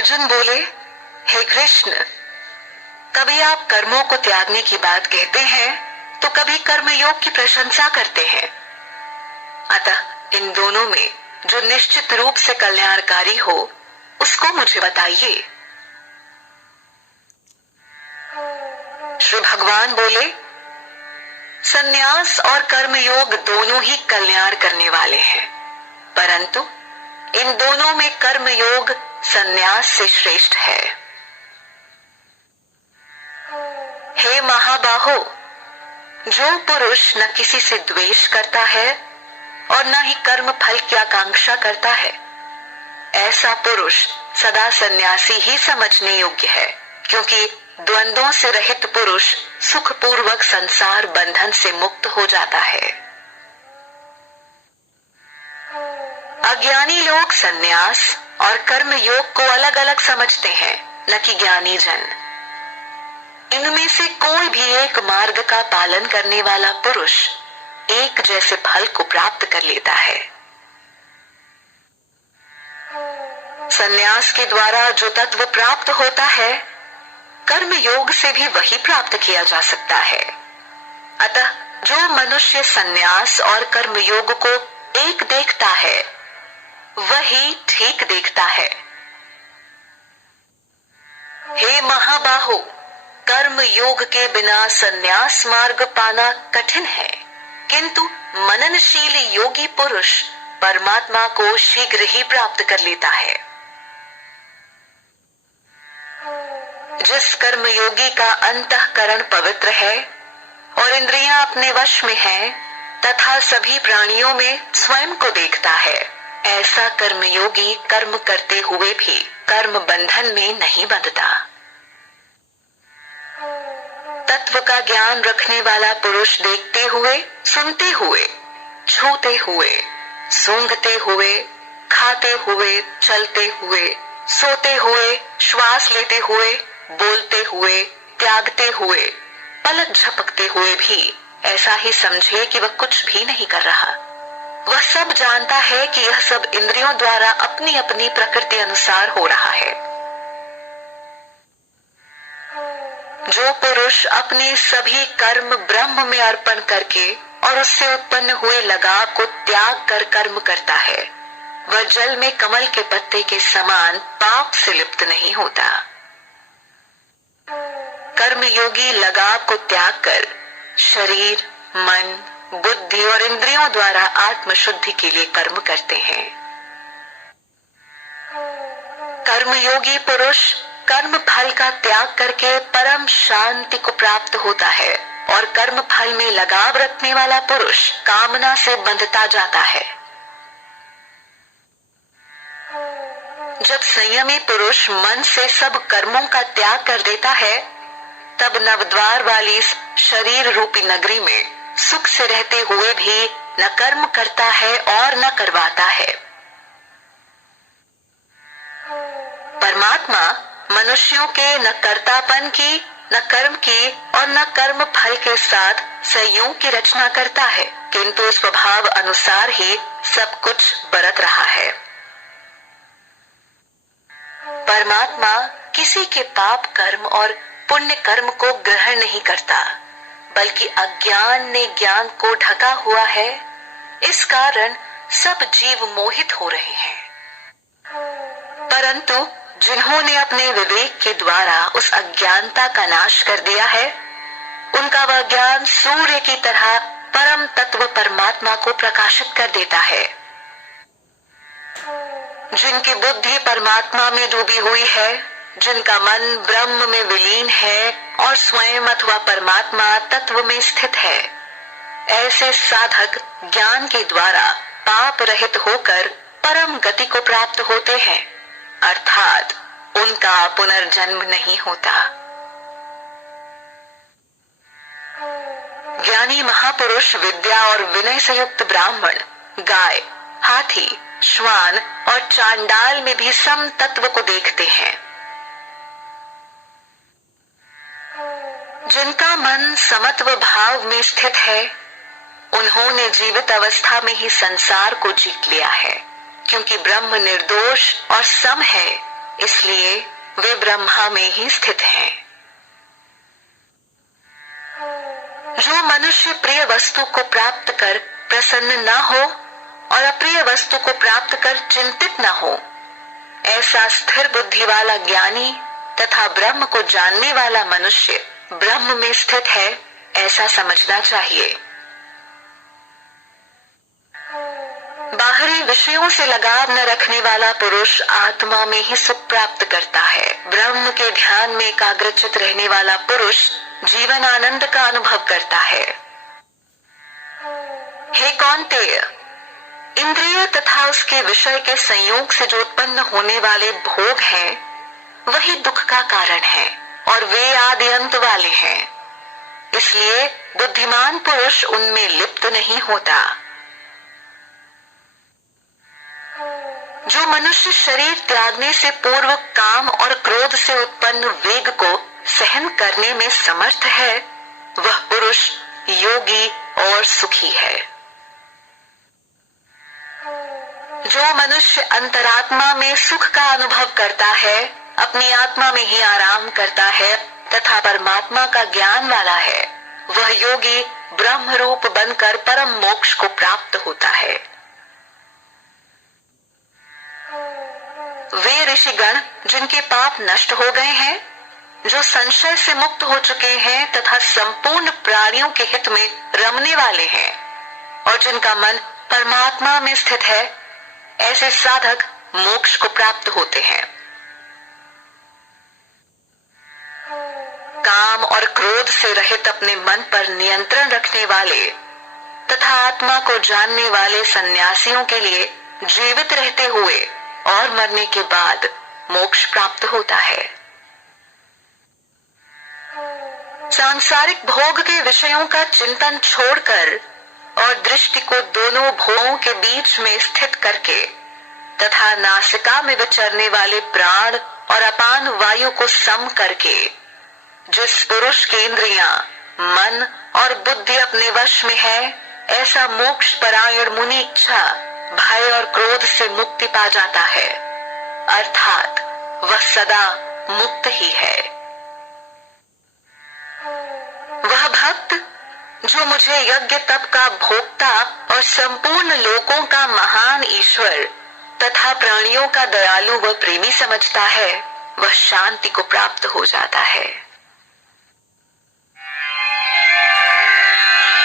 अर्जुन बोले, हे कृष्ण, कभी आप कर्मों को त्यागने की बात कहते हैं तो कभी कर्मयोग की प्रशंसा करते हैं। अतः इन दोनों में जो निश्चित रूप से कल्याणकारी हो उसको मुझे बताइए। श्री भगवान बोले, संन्यास और कर्मयोग दोनों ही कल्याण करने वाले हैं, परंतु इन दोनों में कर्मयोग संन्यास से श्रेष्ठ है। हे महाबाहो, जो पुरुष न किसी से द्वेष करता है और न ही कर्म फल की आकांक्षा करता है, ऐसा पुरुष सदा सन्यासी ही समझने योग्य है, क्योंकि द्वंद्वों से रहित पुरुष सुखपूर्वक संसार बंधन से मुक्त हो जाता है। अज्ञानी लोग सन्यास और कर्म योग को अलग अलग समझते हैं, न कि ज्ञानी जन। इनमें से कोई भी एक मार्ग का पालन करने वाला पुरुष एक जैसे फल को प्राप्त कर लेता है। सन्यास के द्वारा जो तत्व प्राप्त होता है, कर्म योग से भी वही प्राप्त किया जा सकता है। अतः जो मनुष्य सन्यास और कर्म योग को एक देखता है वही ठीक देखता है। हे महाबाहो, कर्म योग के बिना सन्यास मार्ग पाना कठिन है, किंतु मननशील योगी पुरुष परमात्मा को शीघ्र ही प्राप्त कर लेता है। जिस कर्म योगी का अंतःकरण पवित्र है और इंद्रियां अपने वश में हैं, तथा सभी प्राणियों में स्वयं को देखता है, ऐसा कर्मयोगी कर्म करते हुए भी कर्म बंधन में नहीं बंधता। तत्व का ज्ञान रखने वाला पुरुष देखते हुए, सुनते हुए, छूते हुए, सूंघते हुए, खाते हुए, चलते हुए, सोते हुए, श्वास लेते हुए, बोलते हुए, त्यागते हुए, पलक झपकते हुए भी ऐसा ही समझे कि वह कुछ भी नहीं कर रहा। वह सब जानता है कि यह सब इंद्रियों द्वारा अपनी अपनी प्रकृति अनुसार हो रहा है। जो पुरुष अपने सभी कर्म ब्रह्म में अर्पण करके और उससे उत्पन्न हुए लगाव को त्याग कर कर्म करता है, वह जल में कमल के पत्ते के समान पाप से लिप्त नहीं होता। कर्मयोगी लगाव को त्याग कर शरीर, मन, बुद्धि और इंद्रियों द्वारा आत्म शुद्धि के लिए कर्म करते हैं। कर्मयोगी पुरुष कर्म फल का त्याग करके परम शांति को प्राप्त होता है और कर्म फल में लगाव रखने वाला पुरुष कामना से बंधता जाता है। जब संयमी पुरुष मन से सब कर्मों का त्याग कर देता है, तब नवद्वार वाली इस शरीर रूपी नगरी में सुख से रहते हुए भी न कर्म करता है और न करवाता है। परमात्मा मनुष्यों के न कर्तापन की, न कर्म की और न कर्म फल के साथ संयोग की रचना करता है, किंतु स्वभाव अनुसार ही सब कुछ बरत रहा है। परमात्मा किसी के पाप कर्म और पुण्य कर्म को ग्रहण नहीं करता, बल्कि अज्ञान ने ज्ञान को ढका हुआ है। इस कारण सब जीव मोहित हो रहे हैं। परंतु जिन्होंने अपने विवेक के द्वारा उस अज्ञानता का नाश कर दिया है, उनका वह ज्ञान सूर्य की तरह परम तत्व परमात्मा को प्रकाशित कर देता है। जिनकी बुद्धि परमात्मा में डूबी हुई है, जिनका मन ब्रह्म में विलीन है और स्वयं अथवा परमात्मा तत्व में स्थित है, ऐसे साधक ज्ञान के द्वारा पाप रहित होकर परम गति को प्राप्त होते हैं, अर्थात उनका पुनर्जन्म नहीं होता। ज्ञानी महापुरुष विद्या और विनय से युक्त ब्राह्मण, गाय, हाथी, श्वान और चांडाल में भी सम तत्व को देखते हैं। जिनका मन समत्व भाव में स्थित है, उन्होंने जीवित अवस्था में ही संसार को जीत लिया है, क्योंकि ब्रह्म निर्दोष और सम है इसलिए वे ब्रह्मा में ही स्थित हैं। जो मनुष्य प्रिय वस्तु को प्राप्त कर प्रसन्न न हो और अप्रिय वस्तु को प्राप्त कर चिंतित न हो, ऐसा स्थिर बुद्धि वाला ज्ञानी तथा ब्रह्म को जानने वाला मनुष्य ब्रह्म में स्थित है, ऐसा समझना चाहिए। बाहरी विषयों से लगाव न रखने वाला पुरुष आत्मा में ही सुख प्राप्त करता है। ब्रह्म के ध्यान में एकाग्रचित रहने वाला पुरुष जीवन आनंद का अनुभव करता है। हे कौन्तेय, इंद्रिय तथा उसके विषय के संयोग से जो उत्पन्न होने वाले भोग हैं, वही दुख का कारण है और वे आदि अंत वाले हैं। इसलिए बुद्धिमान पुरुष उनमें लिप्त नहीं होता। जो मनुष्य शरीर त्यागने से पूर्व काम और क्रोध से उत्पन्न वेग को सहन करने में समर्थ है, वह पुरुष योगी और सुखी है। जो मनुष्य अंतरात्मा में सुख का अनुभव करता है, अपनी आत्मा में ही आराम करता है तथा परमात्मा का ज्ञान वाला है, वह योगी ब्रह्म रूप बनकर परम मोक्ष को प्राप्त होता है। वे ऋषिगण जिनके पाप नष्ट हो गए हैं, जो संशय से मुक्त हो चुके हैं तथा संपूर्ण प्राणियों के हित में रमने वाले हैं और जिनका मन परमात्मा में स्थित है, ऐसे साधक मोक्ष को प्राप्त होते हैं। काम और क्रोध से रहित अपने मन पर नियंत्रण रखने वाले तथा आत्मा को जानने वाले सन्यासियों के लिए जीवित रहते हुए और मरने के बाद मोक्ष प्राप्त होता है। सांसारिक भोग के विषयों का चिंतन छोड़कर और दृष्टि को दोनों भोगों के बीच में स्थित करके तथा नासिका में विचरने वाले प्राण और अपान वायु को सम करके जिस पुरुष की इंद्रियां, मन और बुद्धि अपने वश में है, ऐसा मोक्ष परायण मुनि इच्छा, भय और क्रोध से मुक्ति पा जाता है, अर्थात वह सदा मुक्त ही है। वह भक्त जो मुझे यज्ञ तप का भोक्ता और संपूर्ण लोकों का महान ईश्वर तथा प्राणियों का दयालु व प्रेमी समझता है, वह शांति को प्राप्त हो जाता है।